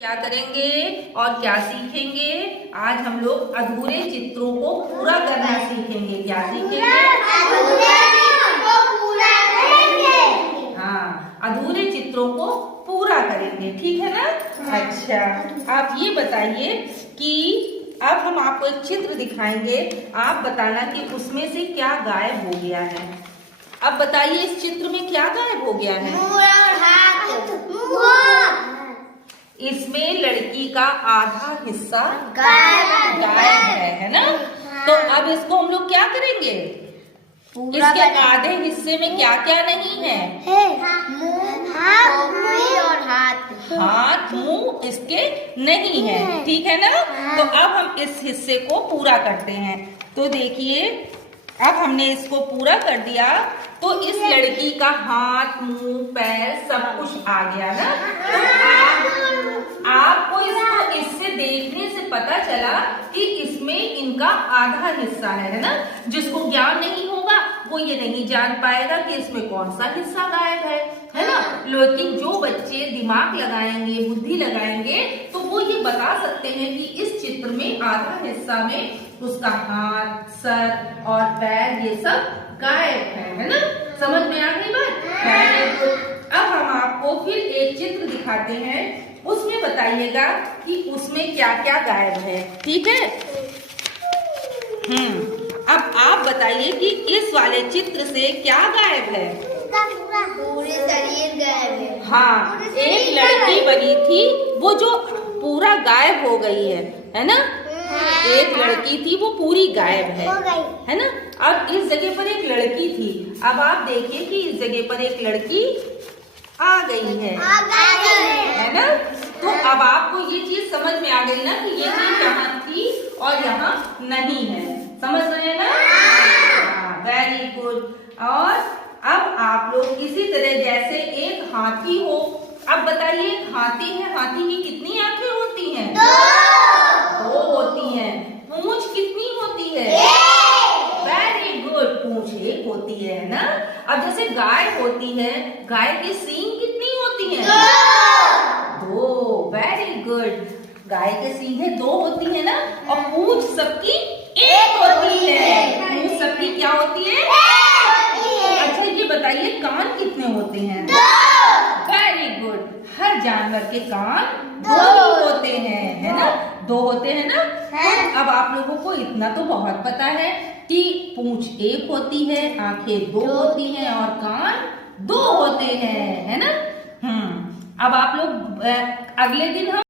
क्या करेंगे और क्या सीखेंगे? आज हम लोग अधूरे चित्रों को पूरा करना सीखेंगे। क्या सीखेंगे? अधूरे चित्रों को पूरा करेंगे। हाँ, अधूरे चित्रों को पूरा करेंगे। ठीक है ना? अच्छा, आप ये बताइए कि अब हम आपको एक चित्र दिखाएंगे। आप बताना कि उसमें से क्या गायब हो गया है। अब बताइए इस चित्र में क्या गायब हो गया है? मुंह और हाथ। इसमें लड़की का आधा हिस्सा गायब है ना? तो अब इसको हम लोग क्या करेंगे? इसके आधे हिस्से में क्या क्या नहीं है? मुंह और हाथ। हाथ मुंह इसके नहीं है। ठीक है ना? तो अब हम इस हिस्से को पूरा करते हैं। तो देखिए, अब हमने इसको पूरा कर दिया तो इस लड़की का हाथ मुंह पैर सब कुछ आ गया ना? तो आपको इसको इससे देखने से पता चला कि इसमें इनका आधा हिस्सा है ना? जिसको ज्ञान नहीं होगा वो ये नहीं जान पाएगा कि इसमें कौन सा हिस्सा गायब है ना? लेकिन जो बच्चे दिमाग लगाएंगे, बुद्धि लगाएंगे, तो वो ये बता सकते हैं कि इस चित्र में आधा हिस्सा में उसका हाथ, सर और पैर ये सब गायब है ना? समझ में आ गई बात? अब हम आपको फिर एक चित्र दिखाते हैं, उसमें बताइएगा कि उसमें क्या क्या गायब है। ठीक है? अब आप बताइए कि इस वाले चित्र से क्या गायब है? पूरे शरीर गायब है। हाँ, एक लड़की बनी थी वो जो पूरा गायब हो गई है ना? एक लड़की थी वो पूरी गायब है ना? अब इस जगह पर एक लड़की थी। अब आप देखिए कि इस जगह पर एक लड़की आ गई है ना? तो अब आपको ये चीज समझ में आ गई ना कि ये चीज यहाँ थी और यहाँ नहीं है। समझ रहे हैं ना? Very good. और अब आप लोग इसी तरह जैसे एक हाथी हो, अब बताइए एक हाथी है, हाथी की कितनी आंखें होती हैं? दो होती हैं। पूंछ कितनी होती है? वेरी गुड, पूंछ एक होती है ना? अब जैसे गाय होती है, गाय की सींग कितनी होती है? दो। वेरी गुड, गाय के सींगें दो होती है ना? और पूंछ सबकी एक होती है। पूंछ सबकी क्या होती है? अच्छा, ये बताइए कान कितने होते हैं? वेरी गुड, हर जानवर के कान दो ही होते हैं, है ना? दो होते हैं ना? तो अब आप लोगों को इतना तो बहुत पता है कि पूंछ एक होती है, आंखें दो होती हैं और कान दो होते हैं, है ना? अब आप लोग अगले दिन हम